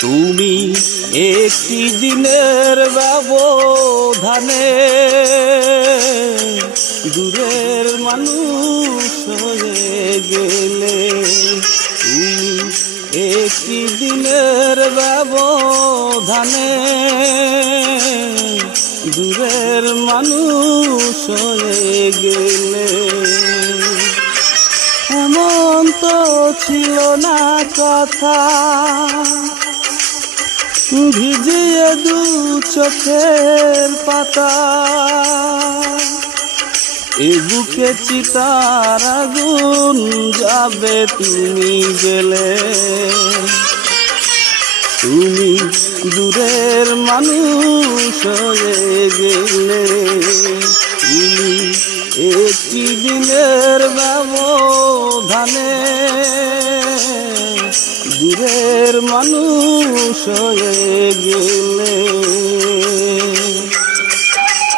তুমি একটি দিনের ব্যবধানে দূরের মানুষ হয়ে গেলে। তুমি একটি দিনের ব্যবধানে দূরের মানুষ হয়ে গেলে। এমন তো ছিল না কথা, ভিজিয়ে দু চোখের পাতা, এ বুকে চিতার আগুন যাবে তুমি গেলে। তুমি দূরের মানুষ হয়ে গেলে। তুমি একটি দিনের ব্যবধানে দূরের মানুষ হয়ে গেলে।